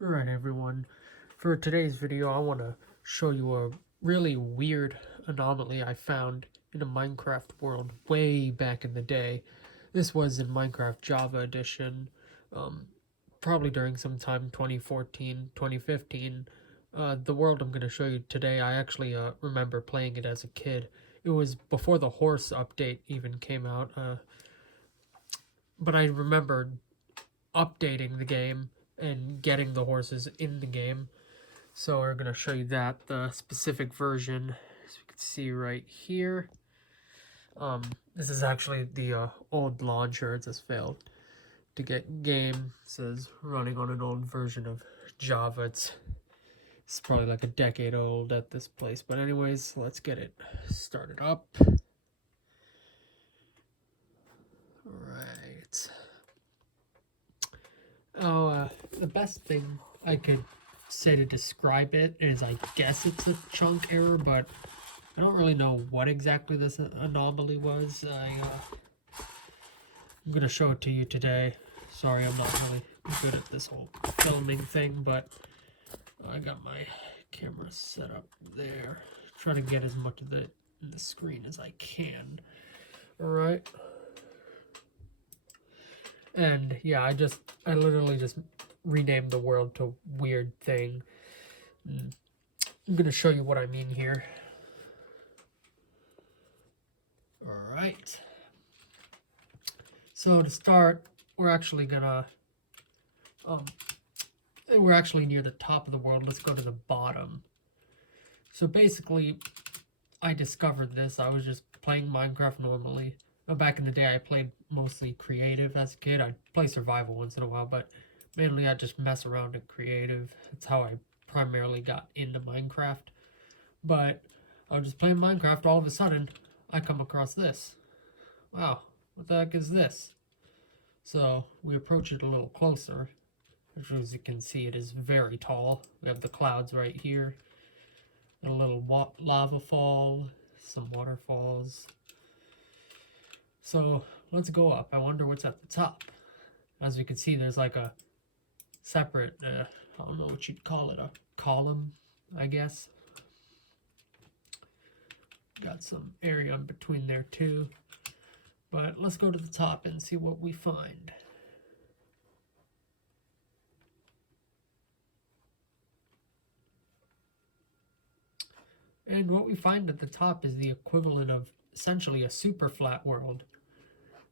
Alright everyone, for today's video I want to show you a really weird anomaly I found in a Minecraft world way back in the day. This was in Minecraft Java edition, um, probably during some time 2014, 2015. The world I'm going to show you today, I actually remember playing it as a kid. It was before the horse update even came out, but I remember updating the game and getting the horses in the game. So we're going to show you that, the specific version, as you can see right here. This is actually the old launcher. It just failed to get game. It says running on an old version of Java. It's probably like a decade old at this place. But anyways, let's get it started up. Alright. The best thing I could say to describe it is I guess it's a chunk error, but I don't really know what exactly this anomaly was. I'm going to show it to you today. Sorry, I'm not really good at this whole filming thing, but I got my camera set up there. Try to get as much of the screen as I can. Alright. And yeah, I literally just renamed the world to weird thing. I'm going to show you what I mean here. Alright. So to start, we're actually gonna, we're actually near the top of the world. Let's go to the bottom. So basically, I discovered this. I was just playing Minecraft normally. Back in the day, I played mostly creative as a kid. I'd play survival once in a while, but mainly I just mess around in creative. That's how I primarily got into Minecraft. But I was just playing Minecraft. All of a sudden, I come across this. Wow, what the heck is this? So we approach it a little closer. As you can see, it is very tall. We have the clouds right here. A little lava fall, some waterfalls. So let's go up. I wonder what's at the top. As we can see, there's like a separate, I don't know what you'd call it, a column, I guess. Got some area in between there too. But let's go to the top and see what we find. And what we find at the top is the equivalent of essentially a super flat world.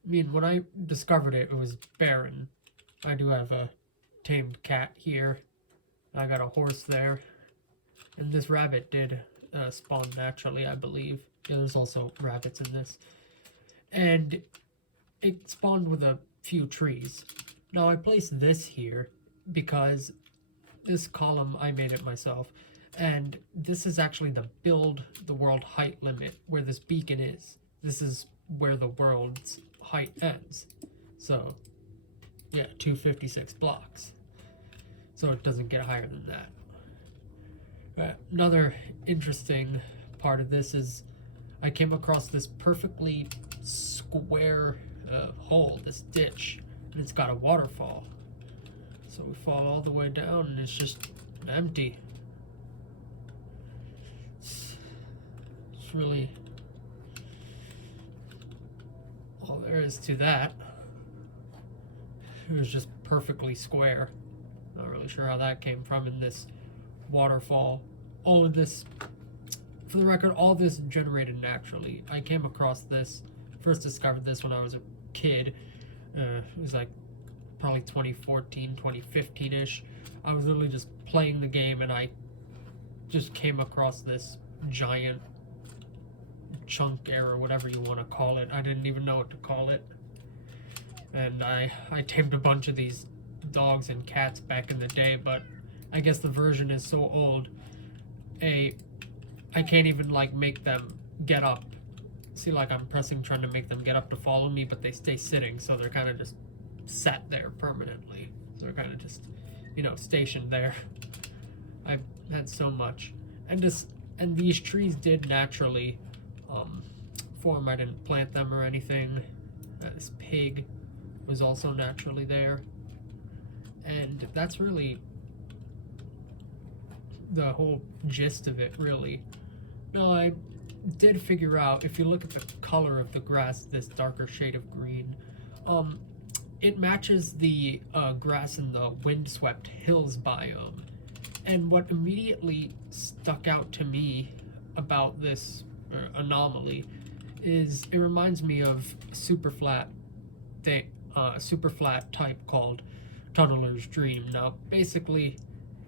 I mean, when I discovered it, it was barren. I do have a tamed cat here. I got a horse there. And this rabbit did spawn naturally, I believe. Yeah, there's also rabbits in this. And it spawned with a few trees. Now I placed this here because this column, I made it myself. And this is actually the build the world height limit where this beacon is. This is where the world's height ends. So, yeah, 256 blocks. So it doesn't get higher than that. Another interesting part of this is I came across this perfectly square hole, this ditch, and it's got a waterfall. So we fall all the way down and it's just empty. It's really all there is to that. It was just perfectly square. Not really sure how that came from in this waterfall. All of this, for the record, all this generated naturally. I came across this, first discovered this when I was a kid. It was like probably 2014, 2015-ish. I was literally just playing the game and I just came across this giant chunk error, whatever you want to call it. I didn't even know what to call it. And I tamed a bunch of these dogs and cats back in the day, but I guess the version is so old, I can't even like make them get up. See, like I'm pressing trying to make them get up to follow me, but they stay sitting, so they're kind of just sat there permanently. So they're kind of just, you know, stationed there. I've had so much. And these trees did naturally form. I didn't plant them or anything. This pig was also naturally there. And that's really the whole gist of it, really. No, I did figure out, if you look at the color of the grass, this darker shade of green, um, it matches the grass in the windswept hills biome. And what immediately stuck out to me about this anomaly is it reminds me of super flat type called Tunneler's Dream. Now, basically,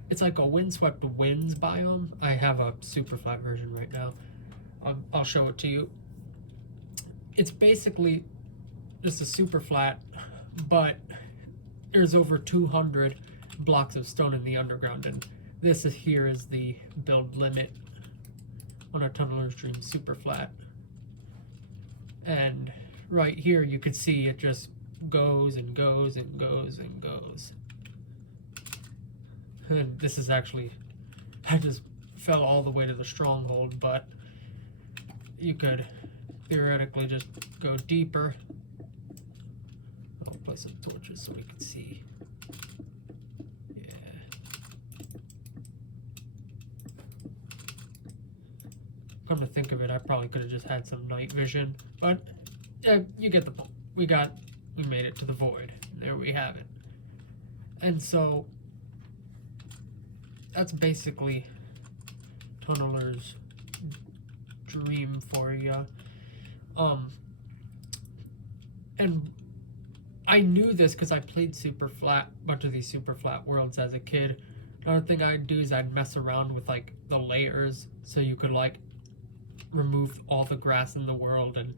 it's like a windswept winds biome. I have a super flat version right now. I'll show it to you. It's basically just a super flat, but there's over 200 blocks of stone in the underground, and this here is the build limit on a Tunneler's Dream super flat. And right here you can see it just goes and goes and goes and goes. And this is actually, I just fell all the way to the stronghold, but you could theoretically just go deeper. I'll place some torches so we can see. Yeah. Come to think of it, I probably could have just had some night vision, but you get the point. We made it to the void. There we have it. And so that's basically Tunneler's Dream for you. And I knew this because I played bunch of these super flat worlds as a kid. Another thing I'd do is I'd mess around with like the layers, so you could like remove all the grass in the world and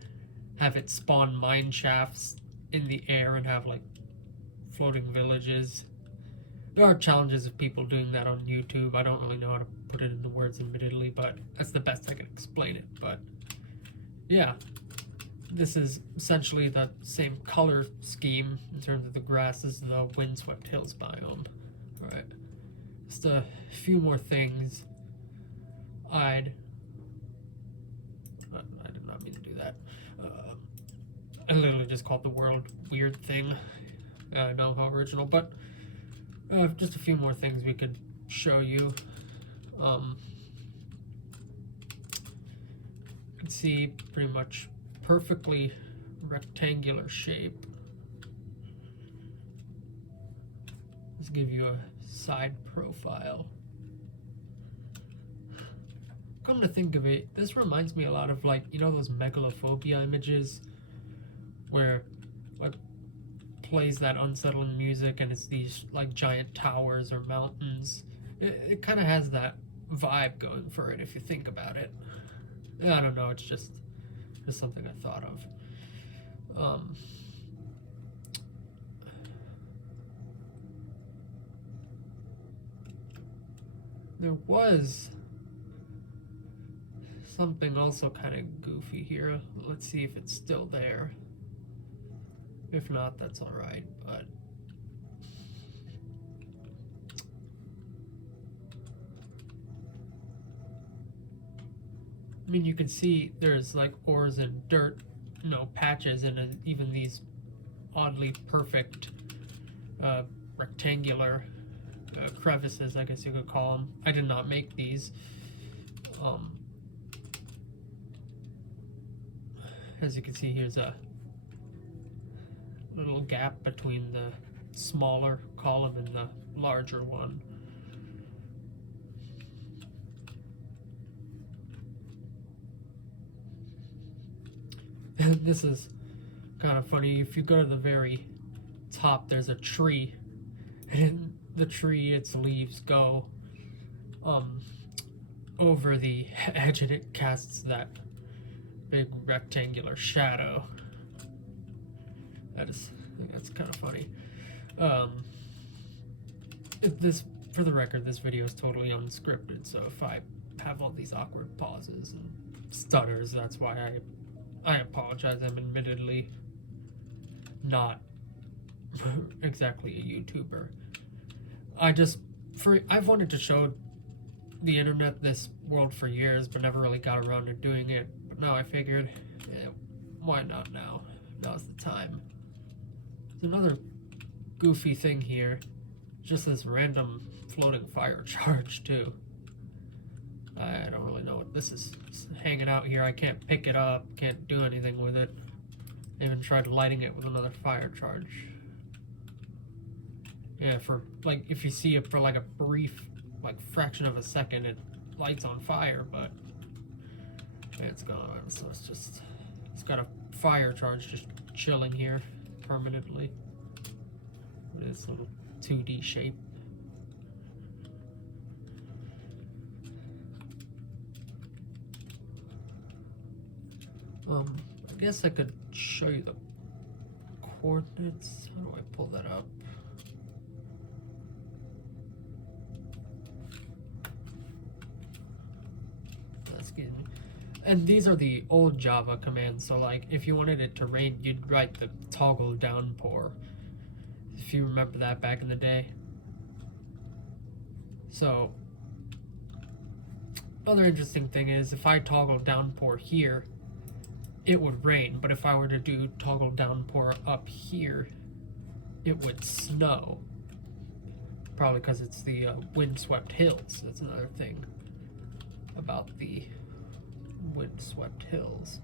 have it spawn mine shafts in the air and have like floating villages. There are challenges of people doing that on YouTube. I don't really know how to put it into words, admittedly, but that's the best I can explain it. But yeah, this is essentially the same color scheme in terms of the grass as the windswept hills biome. Alright, just a few more things. I did not mean to do that. I literally just called the world weird thing. I know, how original, but just a few more things we could show you. You can see pretty much perfectly rectangular shape. Let's give you a side profile. Come to think of it, this reminds me a lot of, like, you know those megalophobia images where what plays that unsettling music and it's these like giant towers or mountains. It kind of has that vibe going for it if you think about it. I don't know, it's just something I thought of. There was something also kind of goofy here. Let's see if it's still there. If not, that's alright, but I mean, you can see there's like ores and dirt, patches, and even these oddly perfect rectangular crevices, I guess you could call them. I did not make these. As you can see, here's a little gap between the smaller column and the larger one. This is kind of funny. If you go to the very top, there's a tree, and the tree, its leaves go over the edge, and it casts that big rectangular shadow. That's kind of funny. For the record, this video is totally unscripted, so if I have all these awkward pauses and stutters, that's why I apologize. I'm admittedly not exactly a YouTuber. I've wanted to show the internet this world for years, but never really got around to doing it. But now I figured, why not now? Now's the time. There's another goofy thing here. Just this random floating fire charge, too. I don't really know what this is. It's hanging out here. I can't pick it up, can't do anything with it. I even tried lighting it with another fire charge. Yeah, for like, if you see it for like a brief, like fraction of a second, it lights on fire, but it's gone. So it's got a fire charge just chilling here permanently with its little 2D shape. I guess I could show you the coordinates. How do I pull that up? Excuse me. And these are the old Java commands, so like if you wanted it to rain, you'd write the toggle downpour, if you remember that back in the day. So other interesting thing is if I toggle downpour here, it would rain, but if I were to do toggle downpour up here, it would snow. Probably because it's the windswept hills. That's another thing about the windswept hills.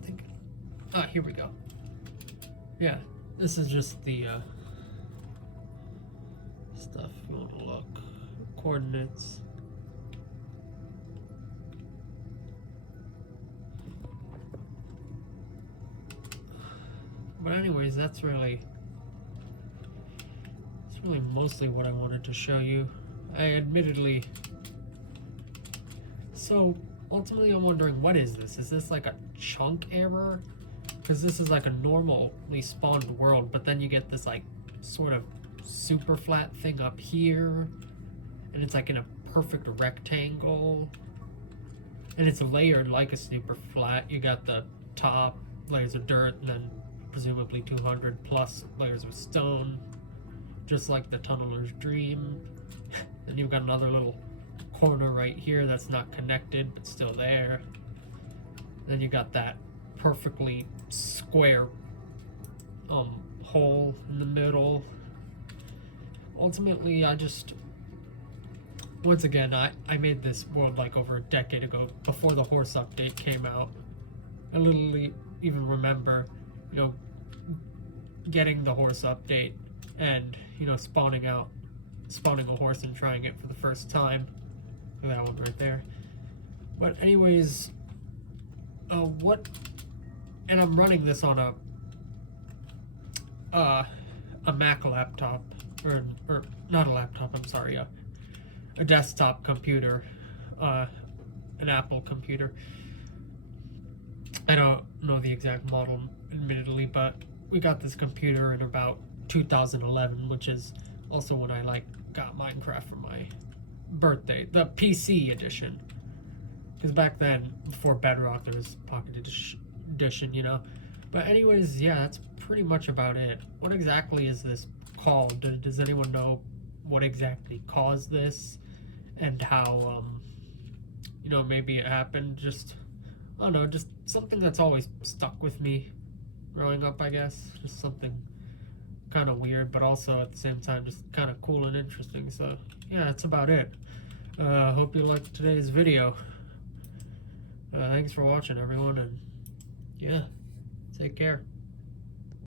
I think, here we go. Yeah, this is just the stuff you want to look. Coordinates. But anyways, that's really mostly what I wanted to show you. I admittedly, so ultimately I'm wondering, what is this? Is this like a chunk error? Because this is like a normally spawned world, but then you get this like sort of super flat thing up here, and it's like in a perfect rectangle, and it's layered like a super flat. You got the top layers of dirt, and then presumably 200 plus layers of stone, just like the tunneler's dream. Then you've got another little corner right here that's not connected but still there. Then you got that perfectly square hole in the middle. Ultimately, once again, I made this world like over a decade ago, before the horse update came out. I literally even remember, you know, getting the horse update and, you know, spawning a horse and trying it for the first time. Look at that one right there. But anyways, and I'm running this on a Mac laptop, or not a laptop, I'm sorry, a desktop computer, an Apple computer. I don't know the exact model, admittedly, but we got this computer in about 2011, which is also when I like got Minecraft for my birthday, the PC edition. Because back then, before Bedrock, there was Pocket Edition, you know. But anyways, yeah, that's pretty much about it. What exactly is this called? Does anyone know what exactly caused this, and how, you know, maybe it happened? Just, I don't know, just something that's always stuck with me growing up, I guess. Just something kind of weird, but also at the same time just kind of cool and interesting. So yeah, that's about it. Hope you liked today's video. Thanks for watching, everyone, and yeah, take care.